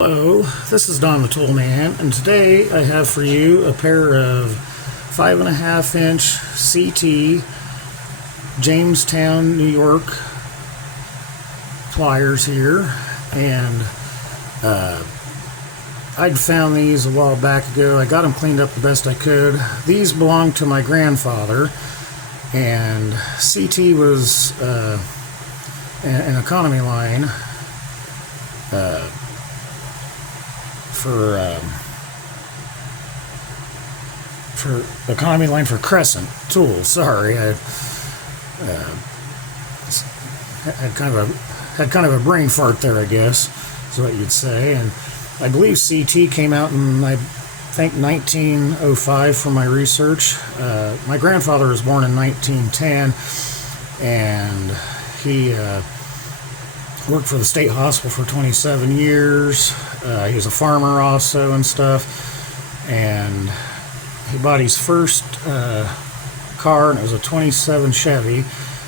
Hello, this is Don the Tool Man, and today I have for you a pair of 5.5-inch Cee Tee Jamestown, New York pliers here, and I'd found these a while back ago. I got them cleaned up the best I could. These belonged to my grandfather, and Cee Tee was an economy line for economy line for Crescent tools. Sorry, I had kind of a brain fart there, I guess is what you'd say. And I believe Cee Tee came out in, I think, 1905 from my research. My grandfather was born in 1910, and he worked for the state hospital for 27 years. He was a farmer also and stuff, and he bought his first car, and it was a 27 Chevy,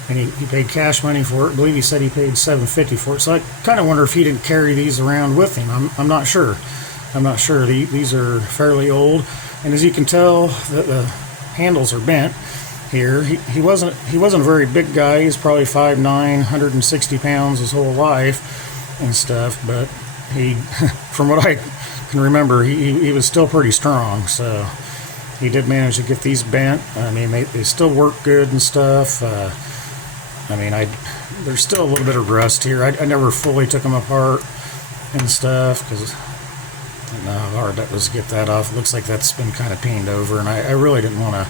and he paid cash money for it. I believe he said he paid $750 for it. So I kind of wonder if he didn't carry these around with him. I'm not sure. These are fairly old, and as you can tell, the handles are bent here. He wasn't a very big guy. He's probably 5'9", 160 pounds his whole life and stuff, but he from what I can remember, he was still pretty strong. So he did manage to get these bent. I mean, they still work good and stuff. I mean, there's still a little bit of rust here. I never fully took them apart and stuff, because I don't know how hard that was to get that off. It looks like that's been kind of painted over, and I really didn't want to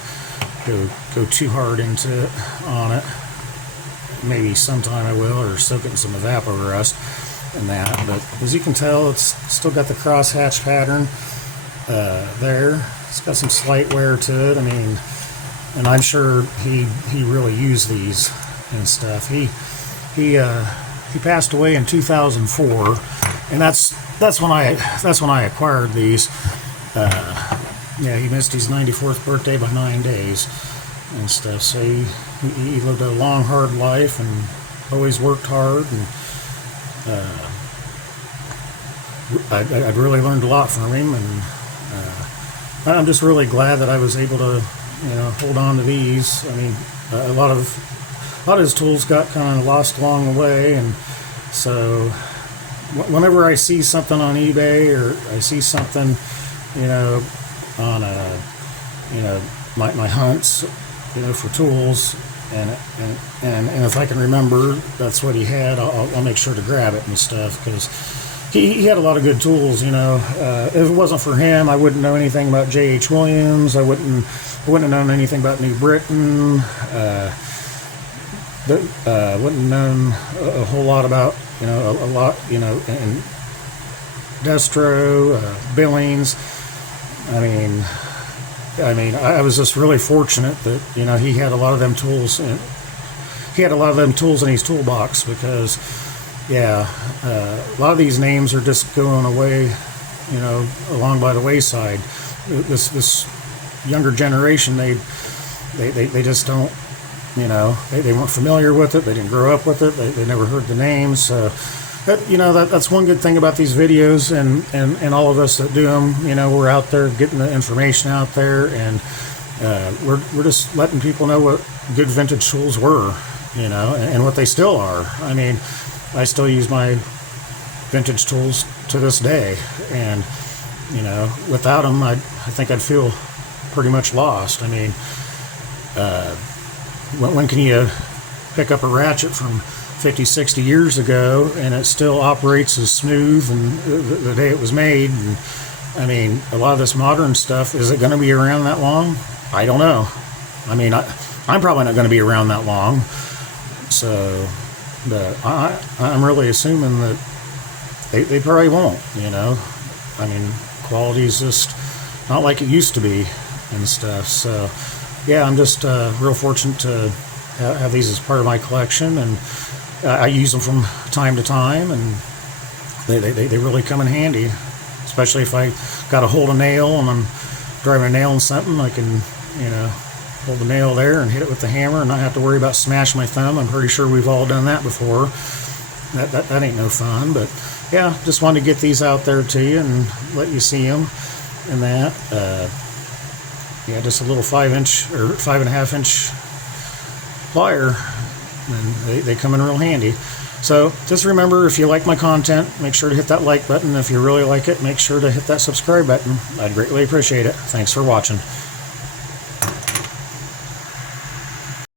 go too hard into it on it. Maybe sometime I will, or soak it in some evapor rust and that. But as you can tell, it's still got the crosshatch pattern there. It's got some slight wear to it. I mean, and I'm sure he really used these and stuff. He passed away in 2004, and that's when I acquired these. Yeah, he missed his 94th birthday by 9 days and stuff. So he lived a long, hard life and always worked hard, and I'd really learned a lot from him, and I'm just really glad that I was able to, hold on to these. I mean, a lot of his tools got kind of lost along the way, and so whenever I see something on eBay, or I see something, on my hunts, for tools, and if I can remember that's what he had, I'll make sure to grab it and stuff, because he had a lot of good tools. If it wasn't for him, I wouldn't know anything about J.H. Williams. I wouldn't have known anything about New Britain. Wouldn't have known a whole lot about, and Destro, Billings. I mean, I was just really fortunate that, he had a lot of them tools. He had a lot of them tools in his toolbox, because, yeah, a lot of these names are just going away, along by the wayside. This younger generation, they just don't, they weren't familiar with it. They didn't grow up with it. They never heard the names. So, that's one good thing about these videos, and all of us that do them. We're out there getting the information out there, and we're just letting people know what good vintage tools were, and what they still are. I mean, I still use my vintage tools to this day, and without them, I think I'd feel pretty much lost. I mean, when can you pick up a ratchet from 50, 60 years ago, and it still operates as smooth and the day it was made? And I mean, a lot of this modern stuff, is it going to be around that long? I don't know. I mean, I'm probably not going to be around that long. So, but I'm really assuming that they probably won't. I mean, quality is just not like it used to be and stuff. So, yeah, I'm just real fortunate to have these as part of my collection, and I use them from time to time, and they really come in handy, especially if I got to hold a nail and I'm driving a nail in something. I can, hold the nail there and hit it with the hammer and not have to worry about smashing my thumb. I'm pretty sure we've all done that before. That ain't no fun, but yeah, just wanted to get these out there to you and let you see them and that. Yeah, just a little 5-inch or 5.5-inch plier, and they come in real handy. So just remember, if you like my content, make sure to hit that like button. If you really like it, make sure to hit that subscribe button. I'd greatly appreciate it. Thanks for watching.